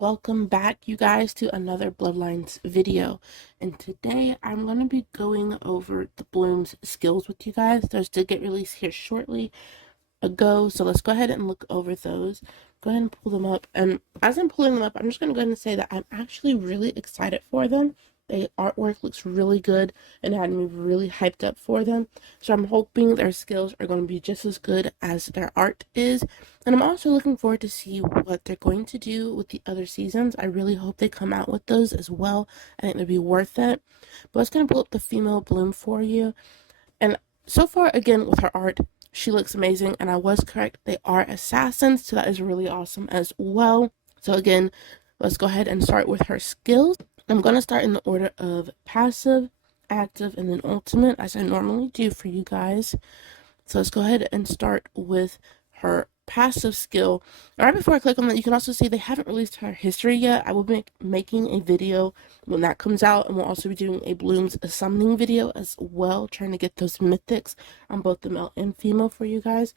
Welcome back, you guys, to another Bloodlines video. And today I'm going to be going over the Bloom's skills with you guys. Those did get released here shortly ago, so let's go ahead and look over those. Go ahead and pull them up. And as I'm pulling them up, I'm just going to go ahead and say that I'm actually really excited for them. The artwork looks really good and had me really hyped up for them. So I'm hoping their skills are going to be just as good as their art is. And I'm also looking forward to see what they're going to do with the other seasons. I really hope they come out with those as well. I think they'd be worth it. But let's going to pull up the female Bloom for you. And so far, again, with her art, she looks amazing. And I was correct. They are assassins. So that is really awesome as well. So again, let's go ahead and start with her skills. I'm going to start in the order of passive, active, and then ultimate, as I normally do for you guys. So let's go ahead and start with her passive skill. Right before I click on that, you can also see they haven't released her history yet. I will be making a video when that comes out, and we'll also be doing a Bloom's summoning video as well, trying to get those mythics on both the male and female for you guys.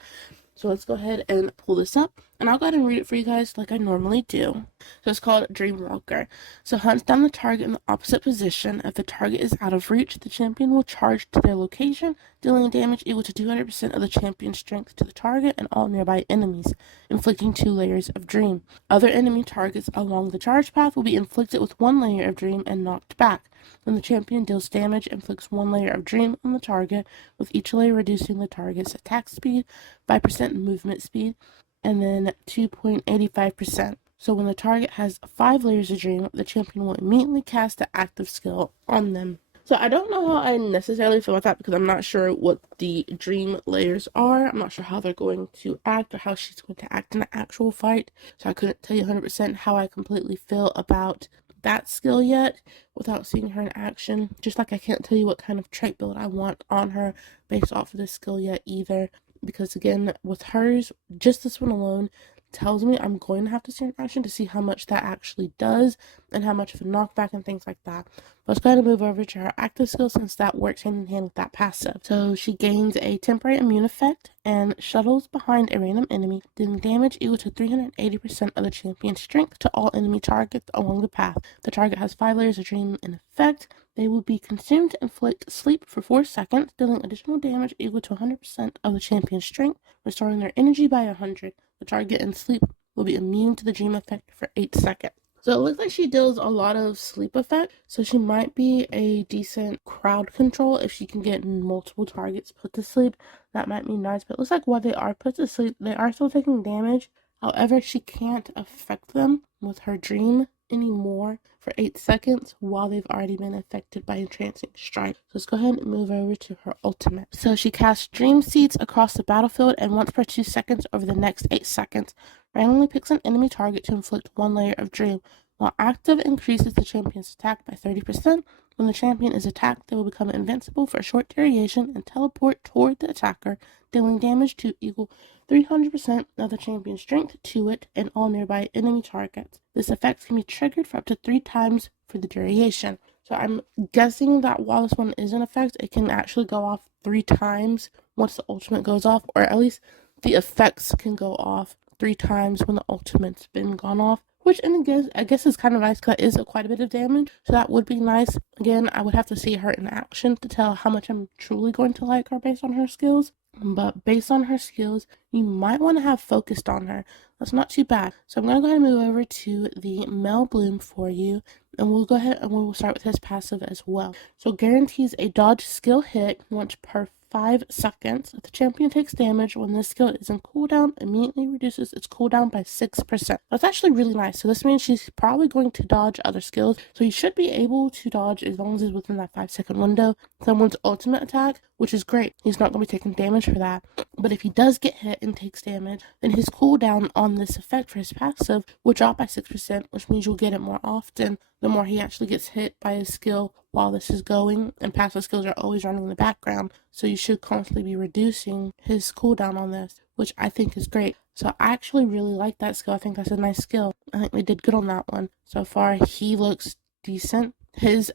So let's go ahead and pull this up, and I'll go ahead and read it for you guys like I normally do. So it's called Dreamwalker. So hunts down the target in the opposite position. If the target is out of reach, the champion will charge to their location, dealing damage equal to 200% of the champion's strength to the target and all nearby enemies, inflicting 2 layers of Dream. Other enemy targets along the charge path will be inflicted with 1 layer of Dream and knocked back. When the champion deals damage, inflicts 1 layer of Dream on the target, with each layer reducing the target's attack speed, 5% movement speed, and then 2.85%. So when the target has 5 layers of Dream, the champion will immediately cast the active skill on them. So I don't know how I necessarily feel about that because I'm not sure what the Dream layers are. I'm not sure how they're going to act or how she's going to act in an actual fight. So I couldn't tell you 100% how I completely feel about that skill yet without seeing her in action. Just like I can't tell you what kind of trait build I want on her based off of this skill yet either. Because again, with hers, just this one alone tells me I'm going to have to see her in action to see how much that actually does and how much of a knockback and things like that. But let's go ahead and move over to her active skill since that works hand in hand with that passive. So she gains a temporary immune effect and shuttles behind a random enemy, dealing damage equal to 380% of the champion's strength to all enemy targets along the path. The target has 5 layers of Dream in effect. They will be consumed to inflict sleep for 4 seconds, dealing additional damage equal to 100% of the champion's strength, restoring their energy by 100. The target in sleep will be immune to the Dream effect for 8 seconds. So it looks like she deals a lot of sleep effect, so she might be a decent crowd control if she can get multiple targets put to sleep. That might be nice, but it looks like while they are put to sleep, they are still taking damage. However, she can't affect them with her Dream anymore for 8 seconds while they've already been affected by Entrancing Strike. So let's go ahead and move over to her ultimate. So she casts Dream Seeds across the battlefield and once per 2 seconds over the next 8 seconds. Randomly picks an enemy target to inflict 1 layer of Dream. While active, increases the champion's attack by 30%. When the champion is attacked, they will become invincible for a short duration and teleport toward the attacker, dealing damage to equal 300% of the champion's strength to it and all nearby enemy targets. This effect can be triggered for up to 3 times for the duration. So I'm guessing that while this one is in effect, it can actually go off 3 times once the ultimate goes off, or at least the effects can go off 3 times when the ultimate's been gone off. Which, and I guess is kind of nice because that is quite a bit of damage. So that would be nice. Again, I would have to see her in action to tell how much I'm truly going to like her based on her skills. But based on her skills, you might want to have focused on her. That's not too bad. So I'm going to go ahead and move over to the Mel Bloom for you. And we'll go ahead and we'll start with his passive as well. So guarantees a dodge skill hit once per 5 seconds. If the champion takes damage when this skill is in cooldown, immediately reduces its cooldown by 6%. That's actually really nice. So this means she's probably going to dodge other skills. So you should be able to dodge as long as it's within that 5-second window someone's ultimate attack, which is great. He's not going to be taking damage for that. But if he does get hit and takes damage, then his cooldown on this effect for his passive will drop by 6%, which means you'll get it more often the more he actually gets hit by his skill while this is going, and passive skills are always running in the background, so you should constantly be reducing his cooldown on this, which I think is great. So I actually really like that skill. I think that's a nice skill. I think they did good on that one. So far, he looks decent. His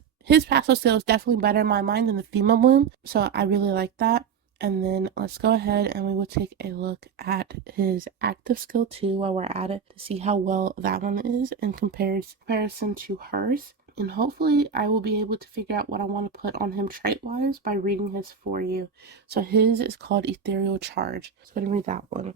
passive skill is definitely better in my mind than the female Bloom, so I really like that. And then let's go ahead and we will take a look at his active skill 2 while we're at it to see how well that one is in comparison to hers. And hopefully I will be able to figure out what I want to put on him trait-wise by reading his for you. So his is called Ethereal Charge. So I'm going to read that one.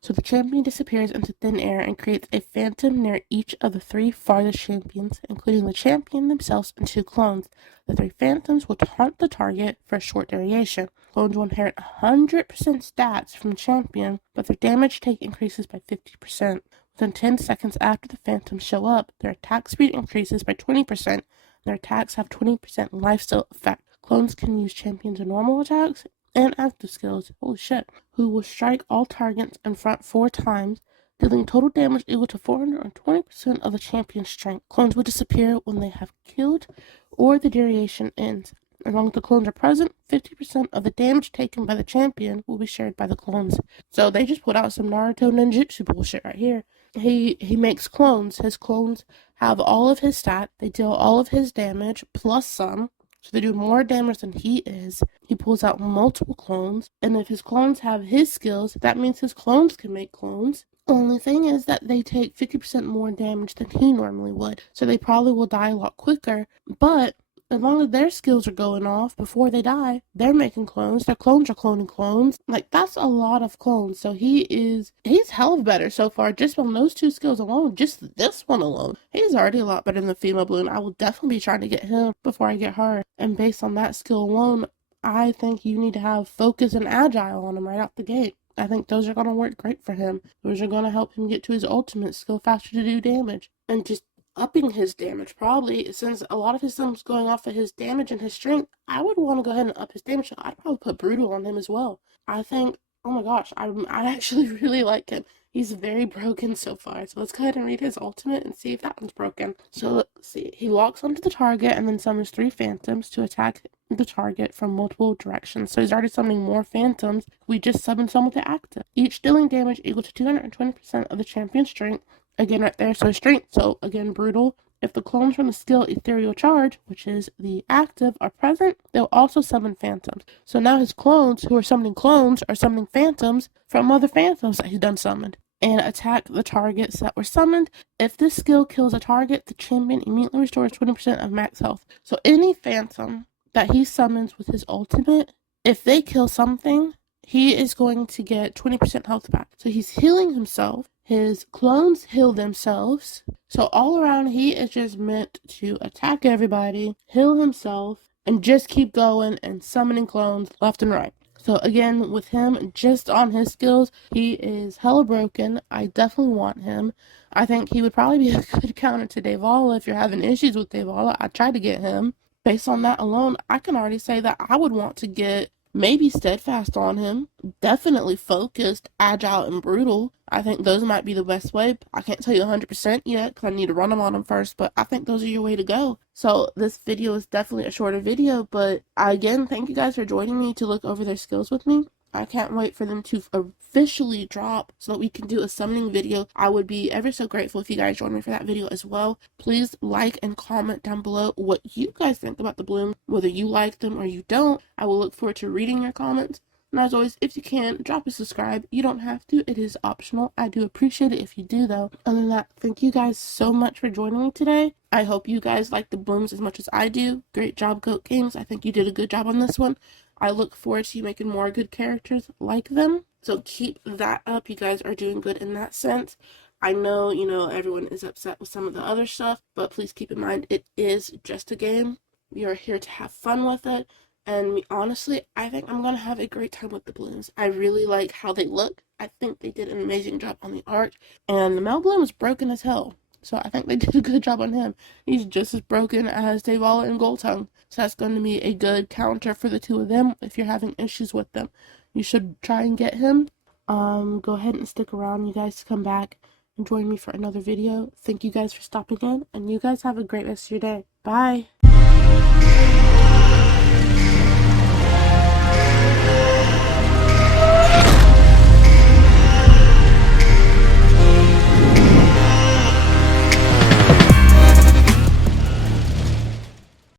So the champion disappears into thin air and creates a phantom near each of the 3 farthest champions, including the champion themselves and 2 clones. The 3 phantoms will taunt the target for a short duration. Clones will inherit 100% stats from the champion, but their damage take increases by 50%. Within 10 seconds after the phantoms show up, their attack speed increases by 20%, and their attacks have 20% lifesteal effect. Clones can use champions in normal attacks and active skills, holy shit, who will strike all targets in front 4 times, dealing total damage equal to 420% of the champion's strength. Clones will disappear when they have killed or the duration ends. As long as the clones are present, 50% of the damage taken by the champion will be shared by the clones. So they just put out some Naruto ninjutsu bullshit right here. He makes clones. His clones have all of his stat. They deal all of his damage plus some. So they do more damage than he is. He pulls out multiple clones. And if his clones have his skills, that means his clones can make clones. Only thing is that they take 50% more damage than he normally would. So they probably will die a lot quicker. But as long as their skills are going off before they die, they're making clones. Their clones are cloning clones. Like, that's a lot of clones. So he's hell of better so far just on those 2 skills alone. Just this one alone. He's already a lot better than the female balloon. I will definitely be trying to get him before I get her. And based on that skill alone, I think you need to have focus and agile on him right out the gate. I think those are going to work great for him. Those are going to help him get to his ultimate skill faster to do damage. And just upping his damage, probably, since a lot of his stuff's going off of his damage and his strength. I would want to go ahead and up his damage. So I'd probably put Brutal on him as well. I think, oh my gosh, I actually really like him. He's very broken so far. So let's go ahead and read his ultimate and see if that one's broken. So let's see. He locks onto the target and then summons 3 phantoms to attack the target from multiple directions. So he's already summoning more phantoms. We just summoned some with the active. Each dealing damage equal to 220% of the champion's strength. Again, right there, so strength, so again, Brutal. If the clones from the skill Ethereal Charge, which is the active, are present, they'll also summon phantoms. So now his clones, who are summoning clones, are summoning phantoms from other phantoms that he's done summoned, and attack the targets that were summoned. If this skill kills a target, the champion immediately restores 20% of max health. So any phantom that he summons with his ultimate, if they kill something, he is going to get 20% health back. So he's healing himself. His clones heal themselves. So all around, he is just meant to attack everybody, heal himself, and just keep going and summoning clones left and right. So again, with him, just on his skills, he is hella broken. I definitely want him. I think he would probably be a good counter to Devala if you're having issues with Devala. I tried to get him. Based on that alone, I can already say that I would want to get maybe Steadfast on him. Definitely Focused, Agile, and Brutal. I think those might be the best way. I can't tell you 100% yet because I need to run them on him first, but I think those are your way to go. So this video is definitely a shorter video, but again, thank you guys for joining me to look over their skills with me. I can't wait for them to officially drop so that we can do a summoning video. I would be ever so grateful if you guys join me for that video as well. Please like and comment down below what you guys think about the bloom, whether you like them or you don't. I will look forward to reading your comments. And as always, if you can, drop a subscribe. You don't have to. It is optional. I do appreciate it if you do, though. Other than that, thank you guys so much for joining me today. I hope you guys like the blooms as much as I do. Great job, Goat Games. I think you did a good job on this one. I look forward to you making more good characters like them. So keep that up. You guys are doing good in that sense. I know, everyone is upset with some of the other stuff, but please keep in mind it is just a game. We are here to have fun with it. And honestly, I think I'm going to have a great time with the blooms. I really like how they look. I think they did an amazing job on the art. And the male bloom is broken as hell. So I think they did a good job on him. He's just as broken as Devala and Goldtongue. So that's going to be a good counter for the 2 of them. If you're having issues with them, you should try and get him. Go ahead and stick around, you guys, to come back and join me for another video. Thank you guys for stopping in, and you guys have a great rest of your day. Bye!